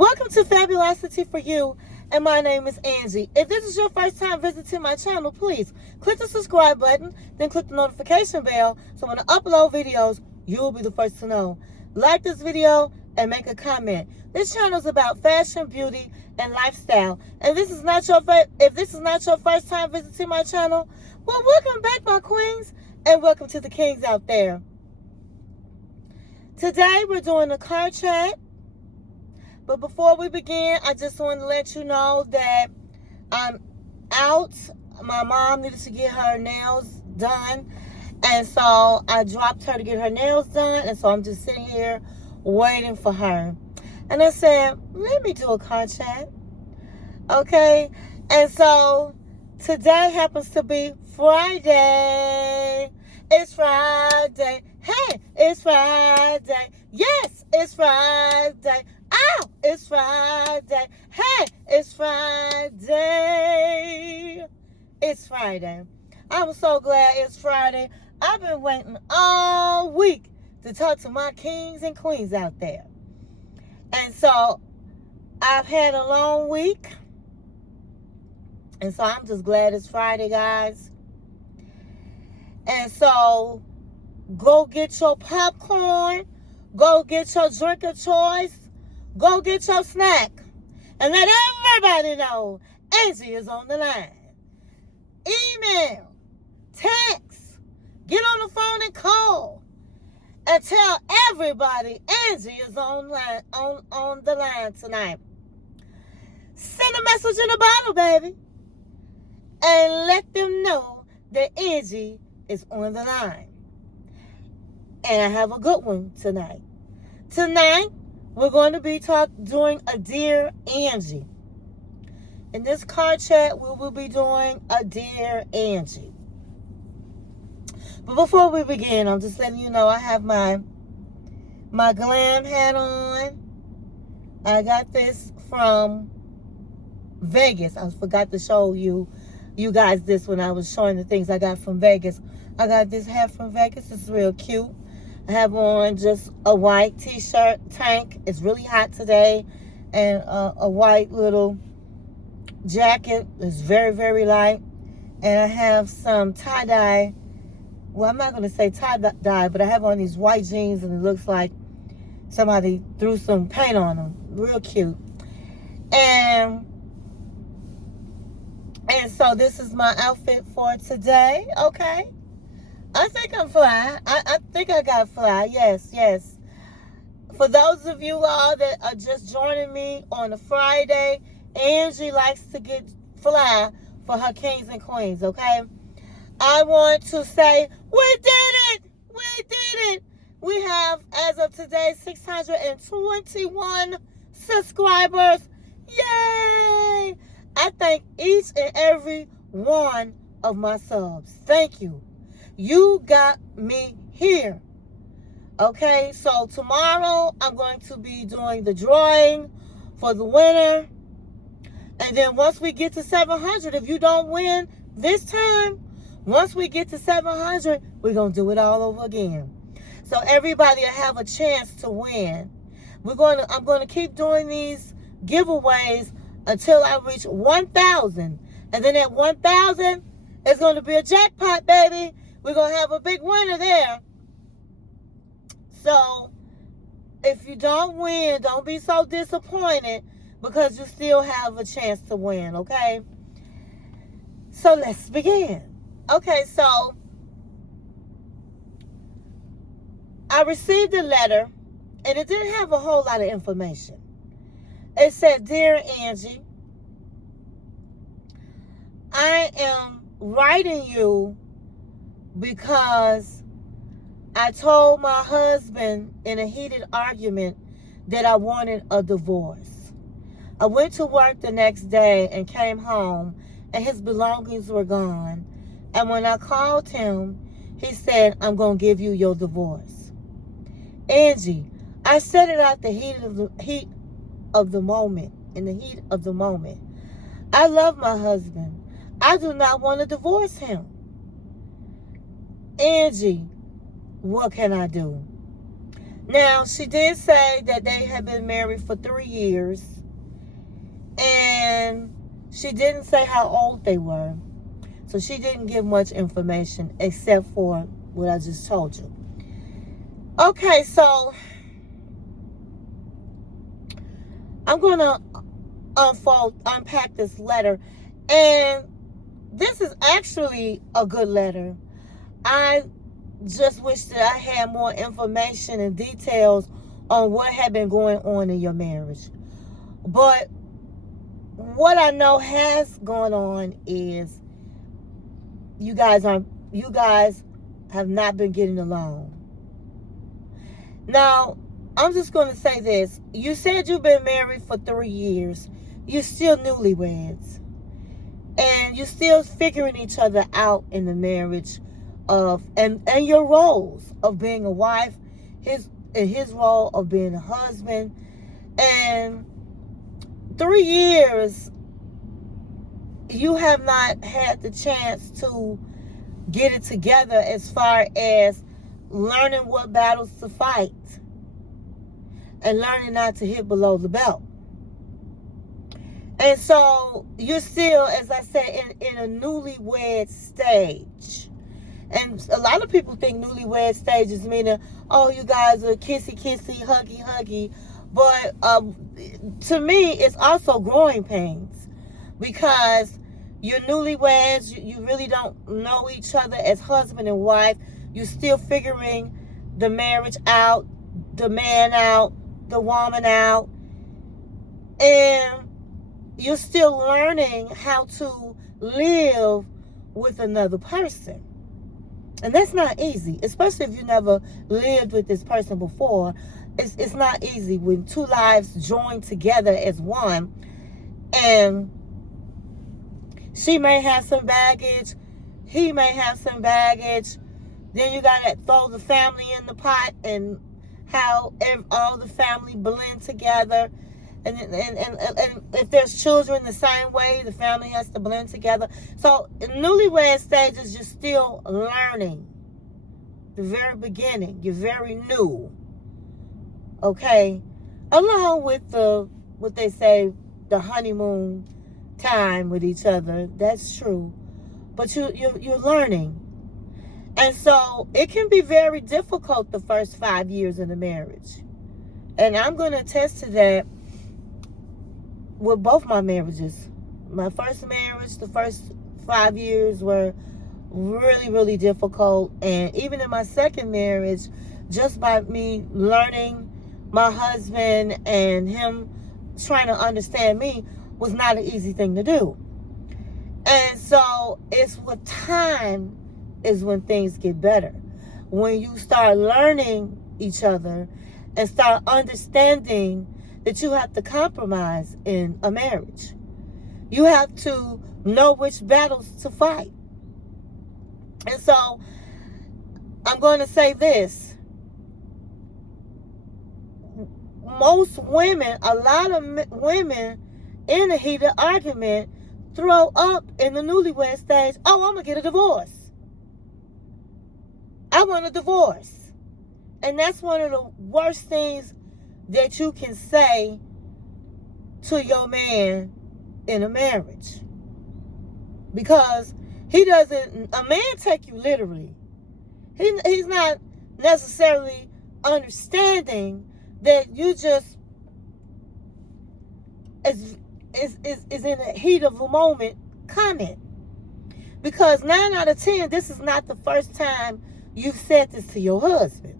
Welcome to Fabulosity For You, and my name is Angie. If this is your first time visiting my channel, please click the subscribe button, then click the notification bell, so when I upload videos, you will be the first to know. Like this video and make a comment. This channel is about fashion, beauty, and lifestyle. And if this is not your first time visiting my channel, well, welcome back, my queens, and welcome to the kings out there. Today, we're doing a card chat. But before we begin, I just want to let you know that I'm out. My mom needed to get her nails done. And so I dropped her to get her nails done. And so I'm just sitting here waiting for her. And I said, let me do a card chat. Okay? And so today happens to be Friday. It's Friday. Hey, it's Friday. Yes, it's Friday. Ow, it's Friday. Hey, it's Friday. It's Friday. I'm so glad it's Friday. I've been waiting all week to talk to my kings and queens out there. And so I've had a long week. And so I'm just glad it's Friday, guys. And so go get your popcorn. Go get your drink of choice. Go get your snack and let everybody know Angie is on the line. Email, text, get on the phone and call and tell everybody Angie is on the line tonight. Send a message in a bottle, baby, and let them know that Angie is on the line. And I have a good one tonight. Tonight, we're going to be doing a Dear Angie. In this card chat, we will be doing a Dear Angie. But before we begin, I'm just letting you know I have my glam hat on. I got this from Vegas. I forgot to show you guys this when I was showing the things I got from Vegas. I got this hat from Vegas. It's real cute. I have on just a white t-shirt, tank. It's really hot today. And a white little jacket. It's very, very light. And I have some tie-dye. Well, I'm not going to say tie-dye, but I have on these white jeans and it looks like somebody threw some paint on them. Real cute. And so this is my outfit for today. Okay. I think I'm fly. I think I got fly. Yes, yes. For those of you all that are just joining me on a Friday, Angie likes to get fly for her kings and queens, okay? I want to say, we did it! We did it! We have, as of today, 621 subscribers. Yay! I thank each and every one of my subs. Thank you. You got me here. Okay, so tomorrow I'm going to be doing the drawing for the winner. And then once we get to 700, if you don't win this time, once we get to 700, we're going to do it all over again. So everybody will have a chance to win. I'm going to keep doing these giveaways until I reach 1,000. And then at 1,000, it's going to be a jackpot, baby. We're going to have a big winner there. So, if you don't win, don't be so disappointed because you still have a chance to win, okay? So, let's begin. Okay, so, I received a letter, and it didn't have a whole lot of information. It said, Dear Angie, I am writing you because I told my husband in a heated argument that I wanted a divorce. I went to work the next day and came home and his belongings were gone. And when I called him, he said, I'm going to give you your divorce. Angie, I said it out the heat of the moment. In the heat of the moment. I love my husband. I do not want to divorce him. Angie, what can I do? Now, she did say that they had been married for 3 years, and she didn't say how old they were. So she didn't give much information except for what I just told you. Okay, so I'm going to unpack this letter. And this is actually a good letter. I just wish that I had more information and details on what had been going on in your marriage. But what I know has gone on is you guys have not been getting along. Now, I'm just going to say this. You said you've been married for 3 years. You're still newlyweds. And you're still figuring each other out in the marriage and your roles of being a wife, his role of being a husband. And 3 years, you have not had the chance to get it together as far as learning what battles to fight and learning not to hit below the belt. And so you're still, as I said, in a newlywed stage. And a lot of people think newlywed stage is meaning, oh, you guys are kissy, huggy. But to me, it's also growing pains. Because you're newlyweds, you really don't know each other as husband and wife. You're still figuring the marriage out, the man out, the woman out. And you're still learning how to live with another person. And that's not easy, especially if you never lived with this person before. It's not easy when two lives join together as one. And she may have some baggage. He may have some baggage. Then you got to throw the family in the pot and how all the family blend together. And if there's children the same way, the family has to blend together. So in newlywed stages, you're still learning. The very beginning, you're very new. Okay? Along with what they say, the honeymoon time with each other. That's true. But you're learning. And so it can be very difficult the first 5 years in a marriage. And I'm going to attest to that with both my marriages. My first marriage, the first 5 years were really, really difficult. And even in my second marriage, just by me learning my husband and him trying to understand me was not an easy thing to do. And so it's with time is when things get better. When you start learning each other and start understanding that you have to compromise in a marriage. You have to know which battles to fight. And so I'm going to say this. Most women, a lot of women in a heated argument throw up in the newlywed stage, oh, I'm going to get a divorce. I want a divorce. And that's one of the worst things that you can say to your man in a marriage. Because a man take you literally. He's not necessarily understanding that you just is in the heat of the moment comment. Because 9 out of 10, this is not the first time you've said this to your husband.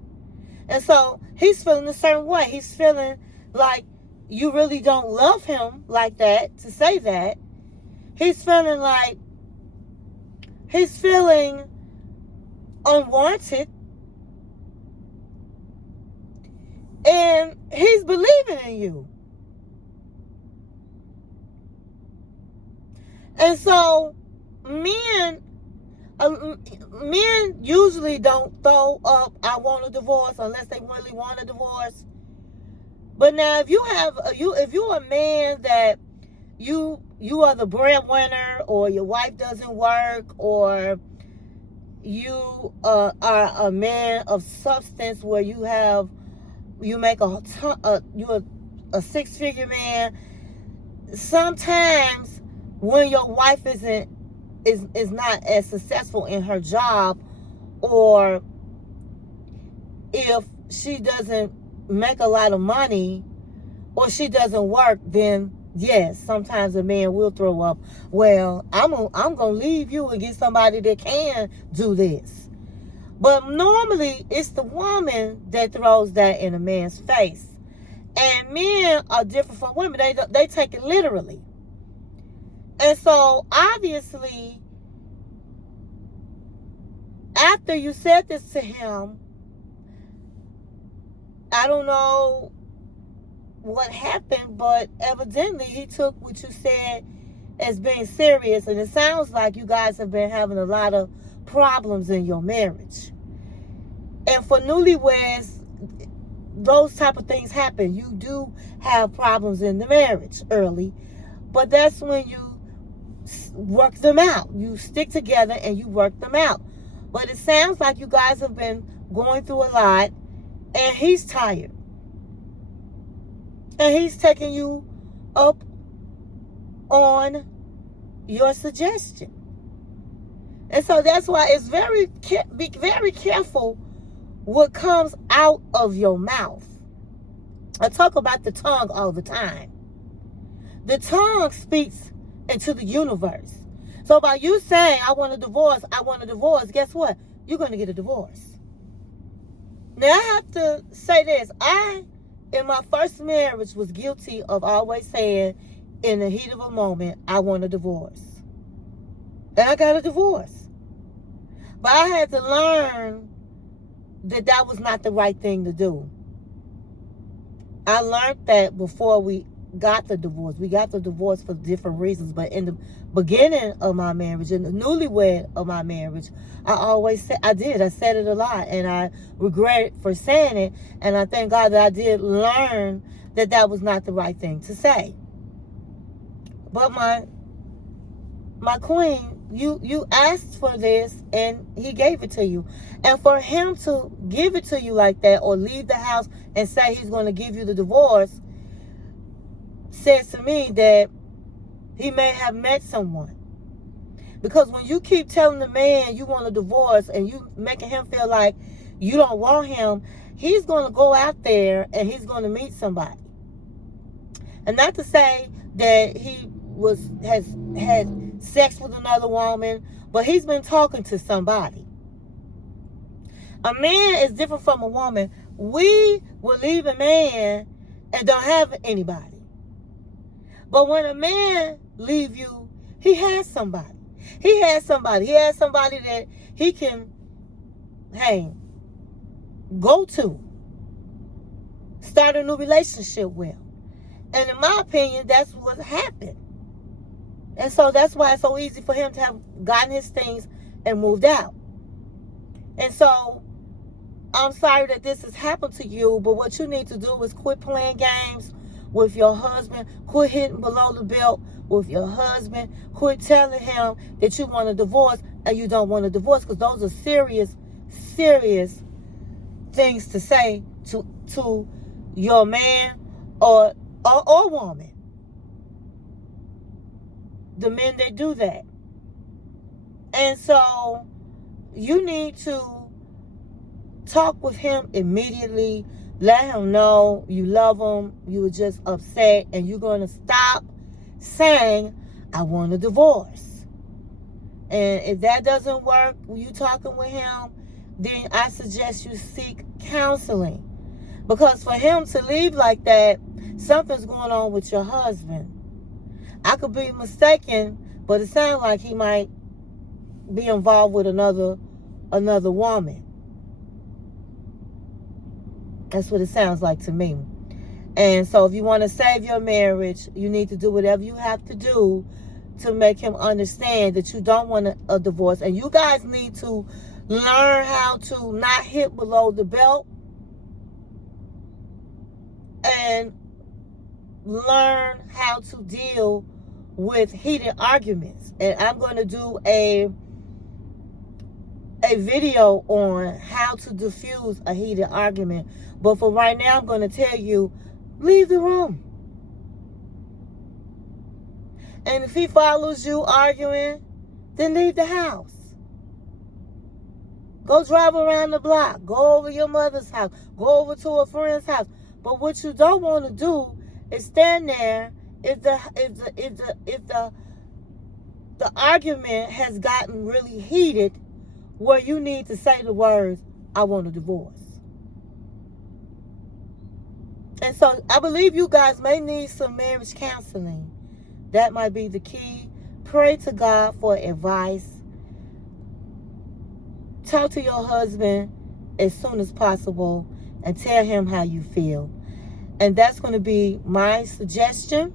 And so he's feeling a certain way. He's feeling like you really don't love him like that, to say that. He's feeling unwanted. And he's believing in you. And so men usually don't throw up, I want a divorce, unless they really want a divorce. But now if you're a man that you are the breadwinner, or your wife doesn't work, or you are a man of substance where you have you make you're a six-figure man. Sometimes when your wife is not as successful in her job, or if she doesn't make a lot of money, or she doesn't work, then yes, sometimes a man will throw up, well, I'm gonna leave you and get somebody that can do this. But normally it's the woman that throws that in a man's face. And men are different from women. They take it literally. And so obviously, after you said this to him, I don't know what happened, but evidently he took what you said as being serious. And it sounds like you guys have been having a lot of problems in your marriage. And for newlyweds, those type of things happen. You do have problems in the marriage early, but that's when you work them out. You stick together and you work them out. But it sounds like you guys have been going through a lot, and he's tired. And he's taking you up on your suggestion. And so that's why it's be very careful what comes out of your mouth. I talk about the tongue all the time. The tongue speaks into the universe. So by you saying, I want a divorce, guess what? You're going to get a divorce. Now, I have to say this. In my first marriage, was guilty of always saying, in the heat of a moment, I want a divorce. And I got a divorce. But I had to learn that was not the right thing to do. I learned that before we got the divorce. We got the divorce for different reasons. But in the beginning of my marriage, in the newlywed of my marriage, I said it a lot, and I regret for saying it. And I thank God that I did learn that was not the right thing to say. But my queen, you asked for this, and he gave it to you. And for him to give it to you like that, or leave the house and say he's going to give you the divorce, says to me that he may have met someone. Because when you keep telling the man you want a divorce, and you making him feel like you don't want him, he's going to go out there and he's going to meet somebody. And not to say that he has had sex with another woman, but he's been talking to somebody. A man is different from a woman. We will leave a man and don't have anybody. But when a man leave you, he has somebody. He has somebody that he can, go to. Start a new relationship with. And in my opinion, that's what happened. And so that's why it's so easy for him to have gotten his things and moved out. And so I'm sorry that this has happened to you, but what you need to do is quit playing games with your husband. Quit hitting below the belt with your husband. Quit telling him that you want a divorce and you don't want a divorce, because those are serious, serious things to say to your man or woman. The men that do that. And so you need to talk with him immediately. Let him know you love him. You were just upset, and you're going to stop saying, I want a divorce. And if that doesn't work, when you talking with him, then I suggest you seek counseling. Because for him to leave like that, something's going on with your husband. I could be mistaken, but it sounds like he might be involved with another woman. That's what it sounds like to me. And so if you want to save your marriage, you need to do whatever you have to do to make him understand that you don't want a divorce. And you guys need to learn how to not hit below the belt, and learn how to deal with heated arguments. And I'm going to do a video on how to diffuse a heated argument. But for right now, I'm going to tell you, leave the room. And if he follows you arguing, then leave the house. Go drive around the block. Go over your mother's house. Go over to a friend's house. But what you don't want to do is stand there if the argument has gotten really heated, where you need to say the words, "I want a divorce." And so I believe you guys may need some marriage counseling. That might be the key. Pray to God for advice. Talk to your husband as soon as possible and tell him how you feel. And that's going to be my suggestion.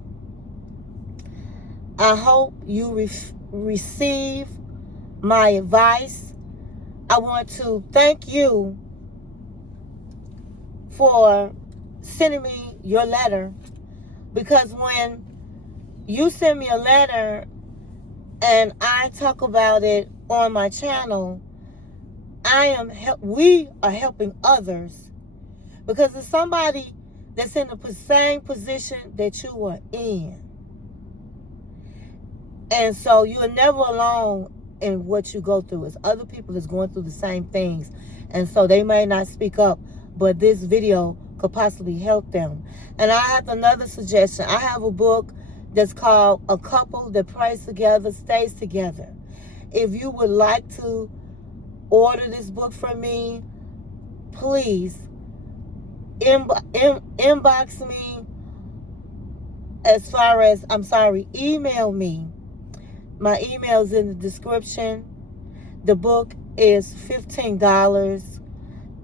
I hope you receive my advice. I want to thank you for sending me your letter, because when you send me a letter and I talk about it on my channel, we are helping others, because it's somebody that's in the same position that you are in. And so you're never alone in what you go through. It's other people that's going through the same things. And so they may not speak up, but this video could possibly help them. And I have another suggestion. I have a book that's called A Couple That Prays Together, Stays Together. If you would like to order this book from me, please inbox me email me. My email is in the description. The book is $15,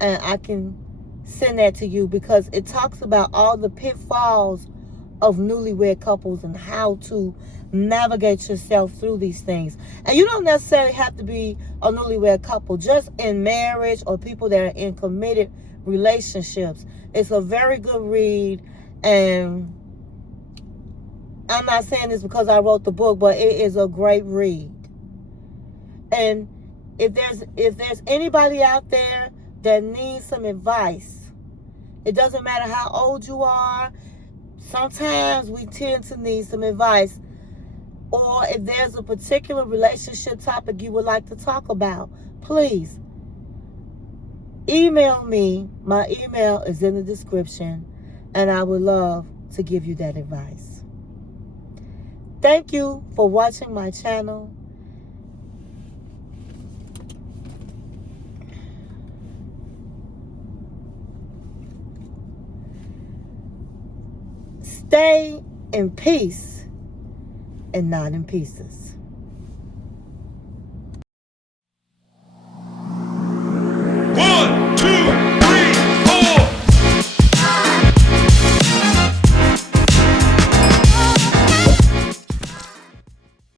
and I can send that to you, because it talks about all the pitfalls of newlywed couples and how to navigate yourself through these things. And you don't necessarily have to be a newlywed couple, just in marriage or people that are in committed relationships. It's a very good read, and I'm not saying this because I wrote the book, but it is a great read. And if there's anybody out there that needs some advice, it doesn't matter how old you are. Sometimes we tend to need some advice. Or if there's a particular relationship topic you would like to talk about, please email me. My email is in the description, and I would love to give you that advice. Thank you for watching my channel. Stay in peace and not in pieces.